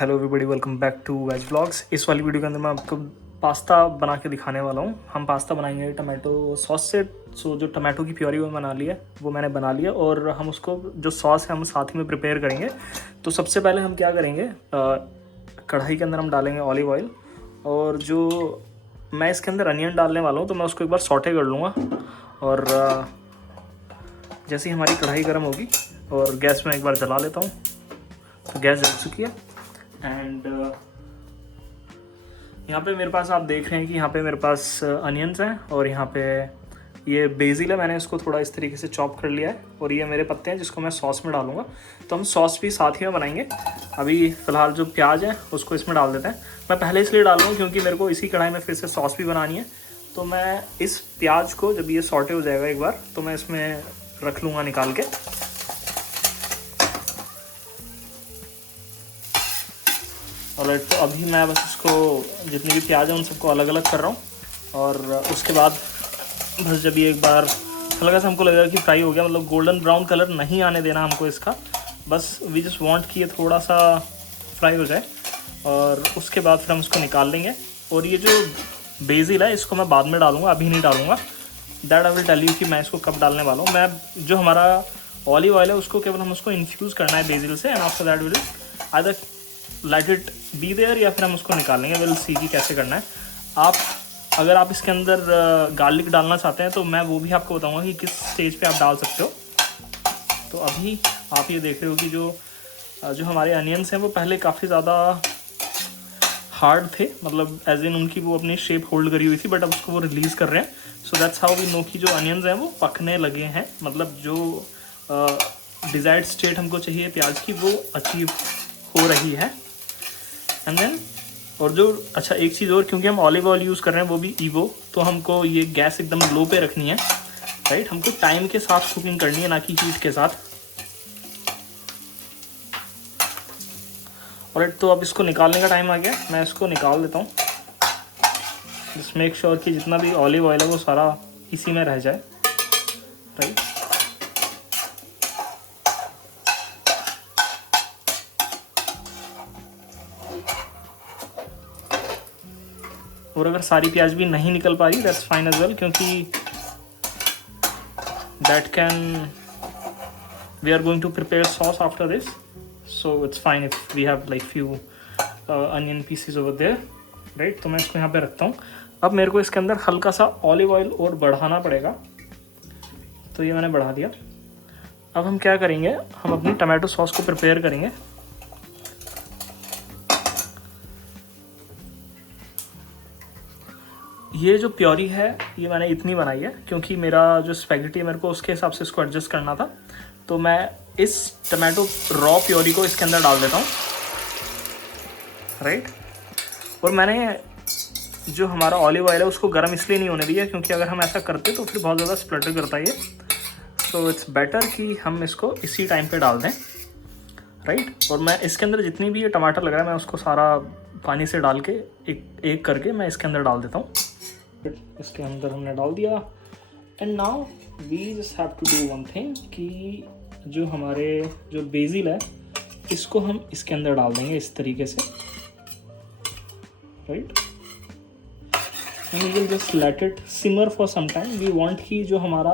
Hello everybody, welcome back to veg blogs. इस वाली video के अंदर मैं आपको पास्ता बना के दिखाने वाला हूँ। हम पास्ता बनाएंगे टमाटो सॉस से। सो जो टमाटो की प्योरी वो बना लिया, वो मैंने बना लिया, और हम उसको जो सॉस है हम साथ ही में प्रिपेयर करेंगे। तो सबसे पहले हम क्या करेंगे, कढ़ाई के अंदर हम डालेंगे ऑलिव ऑयल, और जो मैं इसके अंदर अनियन डालने वाला हूँ तो मैं उसको एक बार सॉटे कर लूँगा। और जैसे ही हमारी कढ़ाई गर्म होगी, और गैस में एक बार जला लेता हूँ, तो गैस जल चुकी है। एंड यहाँ पे मेरे पास आप देख रहे हैं कि यहाँ पे मेरे पास अनियंस हैं, और यहाँ पे ये बेसिल है, मैंने इसको थोड़ा इस तरीके से चॉप कर लिया है, और ये मेरे पत्ते हैं जिसको मैं सॉस में डालूंगा। तो हम सॉस भी साथ ही में बनाएंगे। अभी फ़िलहाल जो प्याज है उसको इसमें डाल देते हैं। मैं पहले इसलिए डाल रहा हूँ क्योंकि मेरे को इसी कढ़ाई में फिर से सॉस भी बनानी है। तो मैं इस प्याज को जब ये सॉटे हो जाएगा एक बार, तो मैं इसमें रख लूँगा निकाल के। और तो अभी मैं बस इसको, जितनी भी प्याज है उन सबको अलग अलग कर रहा हूँ, और उसके बाद बस जब ये एक बार हल्का सा हमको लगेगा कि फ्राई हो गया, मतलब गोल्डन ब्राउन कलर नहीं आने देना हमको इसका, बस वी जस्ट वांट कि ये थोड़ा सा फ्राई हो जाए, और उसके बाद फिर हम इसको निकाल लेंगे। और ये जो बेसिल है इसको मैं बाद में डालूँगा, अभी नहीं डालूँगा। That I will tell you कि मैं इसको कब डालने वाला हूँ। मैं जो हमारा ऑलिव ऑयल है उसको केवल हम उसको इन्फ्यूज़ करना है बेसिल से, and after that will either let it be there, या फिर हम उसको निकाल लेंगे। विल सी कि कैसे करना है। अगर आप इसके अंदर गार्लिक डालना चाहते हैं तो मैं वो भी आपको बताऊंगा कि किस स्टेज पे आप डाल सकते हो। तो अभी आप ये देख रहे हो कि जो हमारे अनियंस हैं वो पहले काफ़ी ज़्यादा हार्ड थे, मतलब एज इन उनकी वो अपनी शेप होल्ड करी हुई थी, बट अब उसको वो रिलीज़ कर रहे हैं। So that's how we know कि जो अनियंस हैं वो पकने लगे हैं, मतलब जो डिज़ायर्ड स्टेट हमको चाहिए प्याज की वो अचीव हो रही है। एंड देन और जो अच्छा एक चीज़ और, क्योंकि हम ऑलिव ऑयल यूज़ कर रहे हैं वो भी ईवो, तो हमको ये गैस एकदम लो पे रखनी है, राइट। हमको टाइम के साथ कुकिंग करनी है, ना कि हीट के साथ। और तो अब इसको निकालने का टाइम आ गया, मैं इसको निकाल देता हूँ। जस्ट मेक श्योर कि जितना भी ऑलिव ऑयल है वो सारा इसी में रह जाए, राइट। और अगर सारी प्याज भी नहीं निकल पा रही, दैट्स फाइन एज वेल, क्योंकि that can, we are going to prepare sauce after this, so it's fine if we have like few onion pieces over there, right. तो मैं इसको यहाँ पे रखता हूँ। अब मेरे को इसके अंदर हल्का सा ऑलिव ऑयल और बढ़ाना पड़ेगा, तो ये मैंने बढ़ा दिया। अब हम क्या करेंगे, हम अपनी टमाटो सॉस को प्रिपेयर करेंगे। ये जो प्योरी है ये मैंने इतनी बनाई है क्योंकि मेरा जो स्पैगेटी है मेरे को उसके हिसाब से इसको एडजस्ट करना था। तो मैं इस टमाटो रॉ प्योरी को इसके अंदर डाल देता हूँ, राइट। और मैंने जो हमारा ऑलिव ऑयल है उसको गर्म इसलिए नहीं होने दिया क्योंकि अगर हम ऐसा करते तो फिर बहुत ज़्यादा स्प्लटर करता है ये। सो इट्स बेटर कि हम इसको इसी टाइम पे डाल दें, राइट। और मैं इसके अंदर जितनी भी ये टमाटर लग रहा है मैं उसको सारा पानी से डाल के एक एक करके मैं इसके अंदर डाल देता हूँ। इसके अंदर हमने डाल दिया। And now we just have to do one thing कि जो हमारे जो बेसिल है इसको हम इसके अंदर डाल देंगे इस तरीके से, right. And we will just let it simmer for some time. We want कि जो हमारा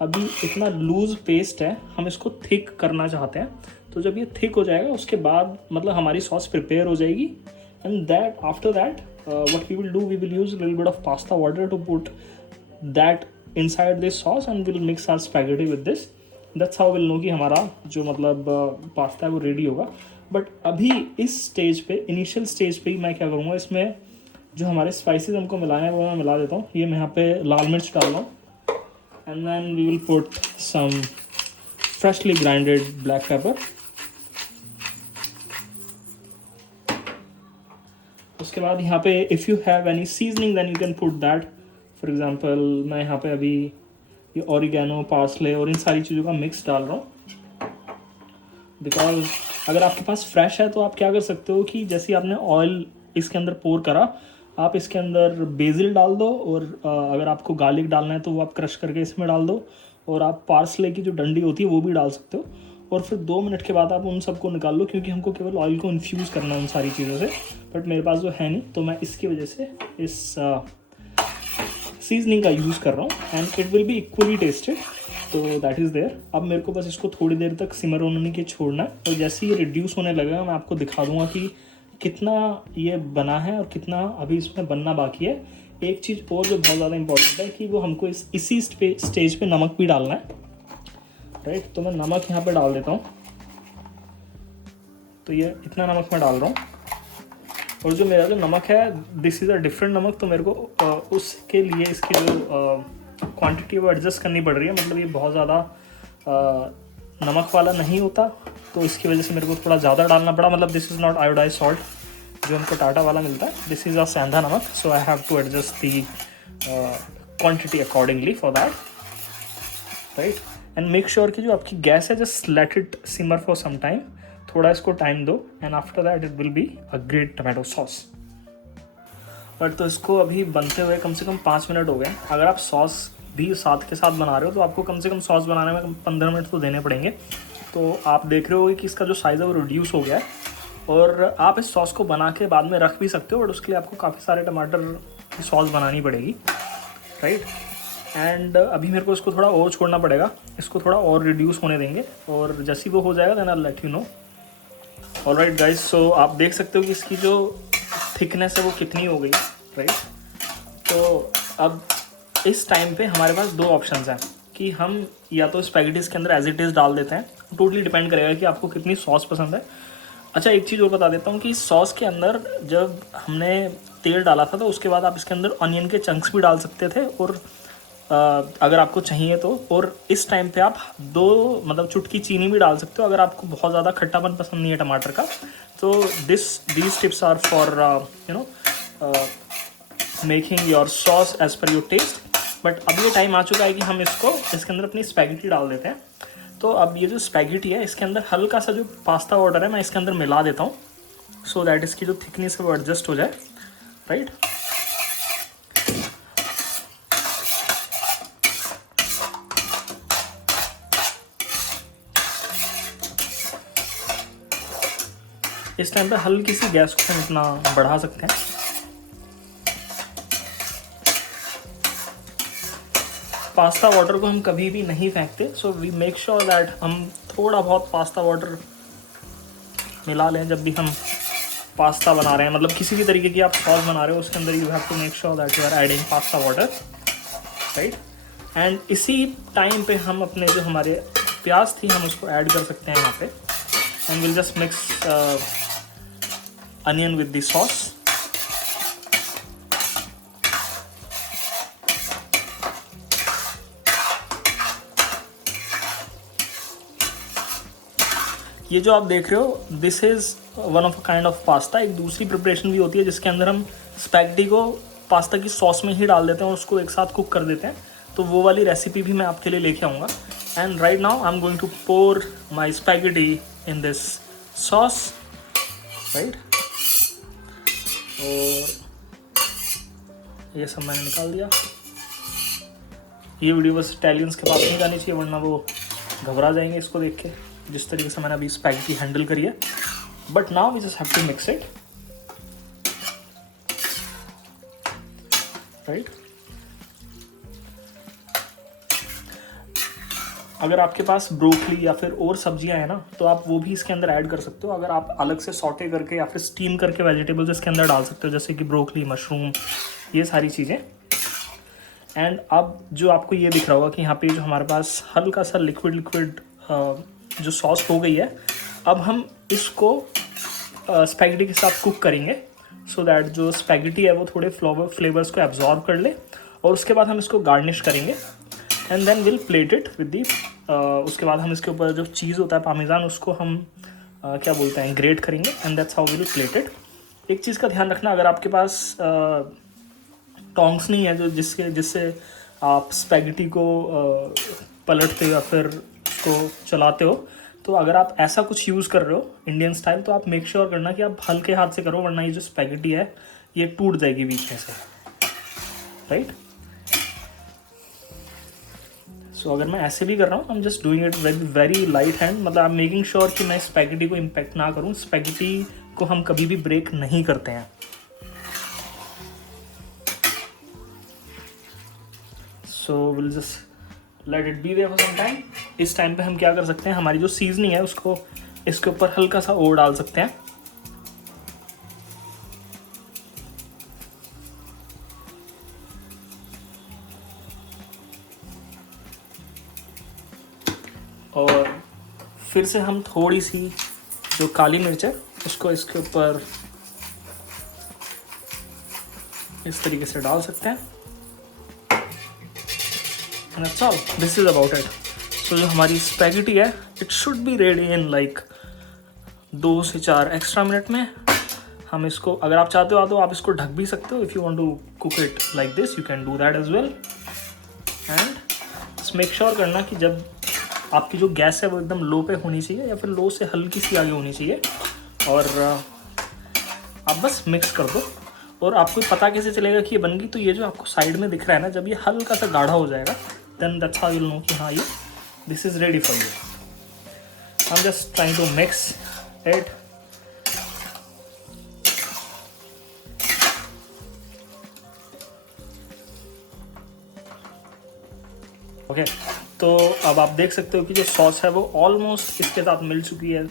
अभी इतना लूज पेस्ट है हम इसको थिक करना चाहते हैं। तो जब ये थिक हो जाएगा उसके बाद मतलब हमारी सॉस प्रिपेयर हो जाएगी। And that after that what we will do, we will use a little bit of pasta water to put that inside this sauce and we'll mix our spaghetti with this. That's how we'll know कि हमारा जो मतलब pasta है वो ready होगा। But अभी इस stage पे, इनिशियल स्टेज पे ही मैं क्या करूँगा, इसमें जो हमारे स्पाइसेस हमको मिलाए हैं वो मैं मिला देता हूँ। ये मैं यहाँ पे लाल मिर्च डाल रहा हूँ, and then we will put some freshly grinded black pepper. उसके बाद यहाँ पे if you have any seasoning then you can put that. For example मैं यहाँ पे अभी ये ऑरिगेनो, पार्सले और इन सारी चीज़ों का मिक्स डाल रहा हूँ, बिकॉज अगर आपके पास फ्रेश है तो आप क्या कर सकते हो कि जैसे आपने ऑयल इसके अंदर पोर करा, आप इसके अंदर बेसिल डाल दो, और अगर आपको गार्लिक डालना है तो वो आप क्रश करके इसमें डाल दो, और आप पार्सले की जो डंडी होती है वो भी डाल सकते हो। और फिर 2 मिनट के बाद आप उन सबको निकाल लो, क्योंकि हमको केवल ऑयल को इन्फ्यूज़ करना है उन सारी चीज़ों से। बट मेरे पास जो है नहीं, तो मैं इसकी वजह से इस सीजनिंग का यूज़ कर रहा हूँ, and it will be equally tested. तो दैट इज़ देयर। अब मेरे को बस इसको थोड़ी देर तक सिमर होने के छोड़ना है, और जैसे ये रिड्यूस होने लगेगा मैं आपको दिखा दूंगा कि कितना ये बना है और कितना अभी इसमें बनना बाकी है। एक चीज़ और जो बहुत ज़्यादा इंपॉर्टेंट है कि वो हमको इसी स्टेज पे नमक भी डालना है, राइट। तो मैं नमक यहाँ पे डाल देता हूँ। तो ये इतना नमक मैं डाल रहा हूँ, और जो मेरा जो नमक है दिस इज़ अ डिफरेंट नमक, तो मेरे को उसके लिए इसकी जो क्वांटिटी वो एडजस्ट करनी पड़ रही है। मतलब ये बहुत ज़्यादा नमक वाला नहीं होता, तो इसकी वजह से मेरे को थोड़ा ज़्यादा डालना पड़ा। मतलब this is not iodise salt जो हमको टाटा वाला मिलता है, this is a sendha namak. So I have to adjust the quantity accordingly for that, right. And make sure कि जो आपकी गैस है just let it simmer for some time, थोड़ा इसको टाइम दो, and after that it will be a great tomato sauce. But तो इसको अभी बनते हुए कम से कम 5 मिनट हो गए। अगर आप सॉस भी साथ के साथ बना रहे हो तो आपको कम से कम सॉस बनाने में 15 मिनट तो देने पड़ेंगे। तो आप देख रहे होगे कि इसका जो साइज़ है वो रिड्यूस हो गया है, और आप इस सॉस को बना के बाद में रख भी सकते हो, बट उसके लिए आपको काफ़ी सारे टमाटर की सॉस बनानी पड़ेगी, राइट। एंड अभी मेरे को इसको थोड़ा और छोड़ना पड़ेगा, इसको थोड़ा और रिड्यूस होने देंगे, और जैसे ही वो हो जाएगा then I let you know. Alright guys, so आप देख सकते हो कि इसकी जो थिकनेस है वो कितनी हो गई, राइट। तो अब इस टाइम पे हमारे पास 2 ऑप्शंस हैं कि हम या तो स्पैगेटीज़ के अंदर एज इट इज़ डाल देते हैं, टोटली डिपेंड करेगा कि आपको कितनी सॉस पसंद है। अच्छा, एक चीज़ और बता देता हूँ कि सॉस के अंदर जब हमने तेल डाला था तो उसके बाद आप इसके अंदर ऑनियन के चंक्स भी डाल सकते थे, और अगर आपको चाहिए तो। और इस टाइम पे आप 2 मतलब चुटकी चीनी भी डाल सकते हो अगर आपको बहुत ज़्यादा खट्टापन पसंद नहीं है टमाटर का। तो these tips are for you know making your sauce as per your taste. But अब ये टाइम आ चुका है कि हम इसके अंदर अपनी स्पैगेटी डाल देते हैं। तो अब ये जो स्पैगेटी है इसके अंदर हल्का सा जो पास्ता वाटर है मैं इसके अंदर मिला देता हूँ, सो दैट इसकी जो थिकनेस है वो एडजस्ट हो जाए, राइट। इस टाइम पे हल्की सी गैस को हम इतना बढ़ा सकते हैं। पास्ता वाटर को हम कभी भी नहीं फेंकते, so we make sure that हम थोड़ा बहुत पास्ता वाटर मिला लें जब भी हम पास्ता बना रहे हैं। मतलब किसी भी तरीके की आप सॉस बना रहे हो उसके अंदर you have to make sure that you are adding pasta water, right. And इसी टाइम पे हम अपने जो हमारे प्याज थी हम उसको ऐड कर सकते हैं यहाँ पे, and will just mix onion with the sauce. ये जो आप देख रहे हो this is one of a kind of pasta. एक दूसरी प्रिपरेशन भी होती है जिसके अंदर हम स्पैगेटी को पास्ता की सॉस में ही डाल देते हैं और उसको एक साथ कुक कर देते हैं, तो वो वाली रेसिपी भी मैं आपके लिए लेके आऊँगा। And right now I am going to pour my spaghetti in this sauce, right. और ये सब मैंने निकाल दिया। ये वीडियो बस इटालियंस के पास नहीं जानी चाहिए, वरना वो घबरा जाएंगे इसको देख के, जिस तरीके से मैंने अभी स्पैगेटी हैंडल करी है। But now we just have to mix it, right. अगर आपके पास ब्रोकली या फिर और सब्जियां हैं ना तो आप वो भी इसके अंदर ऐड कर सकते हो। अगर आप अलग से सॉटे करके या फिर स्टीम करके वेजिटेबल्स इसके अंदर डाल सकते हो, जैसे कि ब्रोकली, मशरूम, ये सारी चीज़ें। एंड अब जो आपको ये दिख रहा होगा कि यहाँ पे जो हमारे पास हल्का सा लिक्विड जो सॉस हो गई है, अब हम इसको स्पैगेटी के साथ कुक करेंगे, सो दैट जो स्पैगेटी है वो थोड़े फ्लेवर्स को एब्जॉर्ब कर ले, और उसके बाद हम इसको गार्निश करेंगे, and then will plate it with the उसके बाद हम इसके ऊपर जो चीज़ होता है पार्मेजान उसको हम क्या बोलते हैं ग्रेट करेंगे, and that's how we will plate it. एक चीज़ का ध्यान रखना, अगर आपके पास टोंग्स नहीं है जो जिससे आप स्पैगेटी को पलटते हो या फिर उसको चलाते हो, तो अगर आप ऐसा कुछ यूज़ कर रहे हो इंडियन स्टाइल, तो आप मेक श्योर करना कि आप हल्के हाथ से करो, वरना ये जो स्पैगेटी है ये टूट जाएगी बीच में से, राइट। सो अगर मैं ऐसे भी कर रहा हूँ, आई am just doing it very very light hand, मतलब आई एम मेकिंग श्योर कि मैं स्पैगेटी को इम्पैक्ट ना करूँ। स्पैगेटी को हम कभी भी ब्रेक नहीं करते हैं। So will just let it be there for some time. इस टाइम पे हम क्या कर सकते हैं, हमारी जो सीजनिंग है उसको इसके ऊपर हल्का सा और डाल सकते हैं। और फिर से हम थोड़ी सी जो काली मिर्च है उसको इसके ऊपर इस तरीके से डाल सकते हैं। And that's all, this is about it. So जो हमारी स्पैगेटी है it should be ready in like 2 से 4 एक्स्ट्रा मिनट में। हम इसको, अगर आप चाहते हो तो आप इसको ढक भी सकते हो। If you want to cook it like this you can do that as well. And make sure करना कि जब आपकी जो गैस है वो एकदम लो पे होनी चाहिए या फिर लो से हल्की सी आगे होनी चाहिए। और आप बस मिक्स कर दो। और आपको पता कैसे चलेगा कि ये बन गई, तो ये जो आपको साइड में दिख रहा है ना, जब ये हल्का सा गाढ़ा हो जाएगा then that's how you will know कि हाँ ये this is ready for you. I am just trying to mix it. Okay, तो अब आप देख सकते हो कि जो सॉस है वो ऑलमोस्ट इसके साथ मिल चुकी है।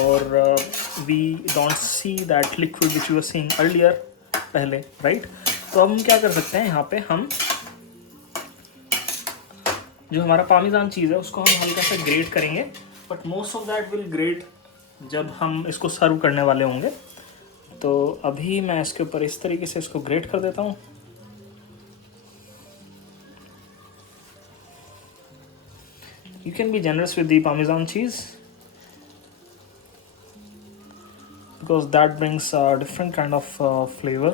और we don't see that liquid which you are seeing earlier पहले, राइट। तो अब हम क्या कर सकते हैं, यहाँ पे हम जो हमारा पार्मेजान चीज़ है उसको हम हल्का सा ग्रेट करेंगे, but most of that will great जब हम इसको सर्व करने वाले होंगे। तो अभी मैं इसके ऊपर इस तरीके से इसको ग्रेट कर देता हूँ। You can be generous with the Parmesan cheese because that brings a different kind of flavor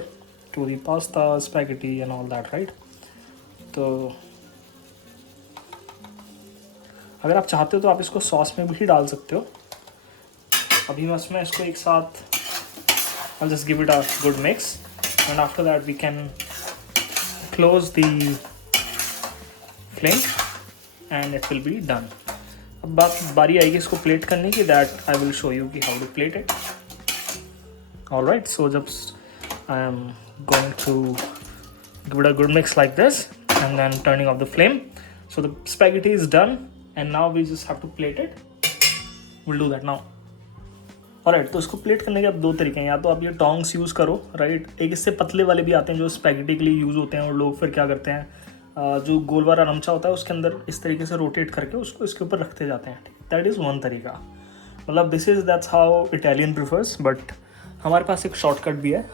to the pasta, spaghetti and all that, right? तो अगर आप चाहते हो तो आप इसको सॉस में भी डाल सकते हो। अभी मैं उसमें इसको एक साथ I'll just give it a good mix and after that we can close the flame and it will be done. अब बारी आएगी इसको प्लेट करने की, that I will show you कि how to plate it. Alright, so जब I am going to give it a good mix like this and then turning off the flame, so the spaghetti is done and now we just have to plate it. Will do that now. Alright, तो इसको plate करने के अब 2 तरीके हैं। या तो आप ये टोंग्स यूज़ करो, राइट। एक इससे पतले वाले भी आते हैं जो स्पैगेटी के लिए यूज़ होते हैं, और लोग फिर क्या करते हैं, जो गोल वाला रमचा होता है उसके अंदर इस तरीके से रोटेट करके उसको इसके ऊपर रखते जाते हैं। दैट इज़ वन तरीका, मतलब this is that's how Italian prefers. But हमारे पास एक शॉर्टकट भी है।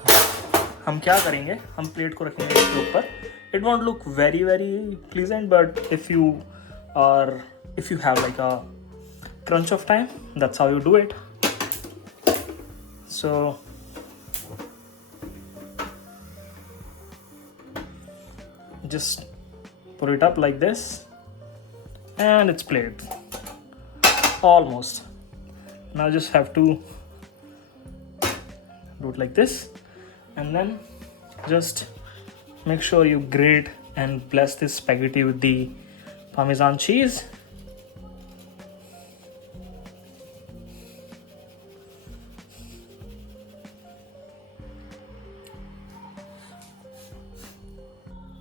हम क्या करेंगे, हम प्लेट को रखेंगे इसके ऊपर। It won't look very very pleasant, but if you have like a crunch of time, that's how you do it. So just put it up like this and it's plated almost. Now just have to do it like this and then just make sure you grate and bless this spaghetti with the Parmesan cheese.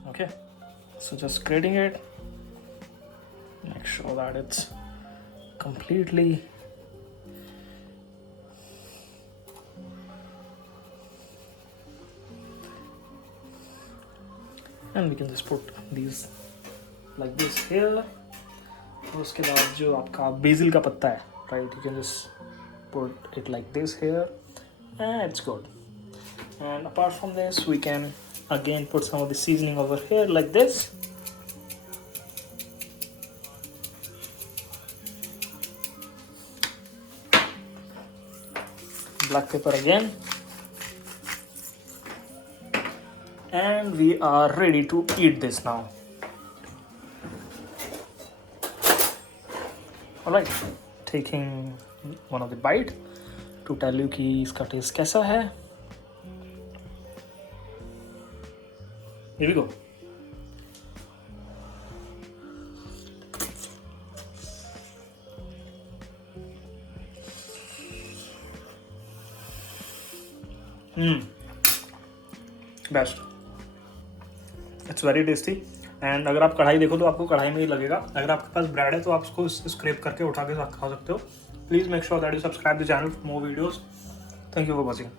Okay, so just grating it, make sure that it's completely and we can just put these like this here. तो उसके बाद जो आपका BECIL का पत्ता है, right, you can just put it like this here and it's good. And apart from this we can again put some of the seasoning over here like this. Black pepper again. And we are ready to eat this now. Alright, taking one of the bite to tell you कि इसका test कैसा है। Here we go. Best, it's very tasty. And अगर आप कढ़ाई देखो तो आपको कढ़ाई में ही लगेगा। अगर आपके पास ब्रेड है तो आप उसको स्क्रैप करके उठा के खा सकते हो। Please make sure that you subscribe the channel for more videos. Thank you for watching.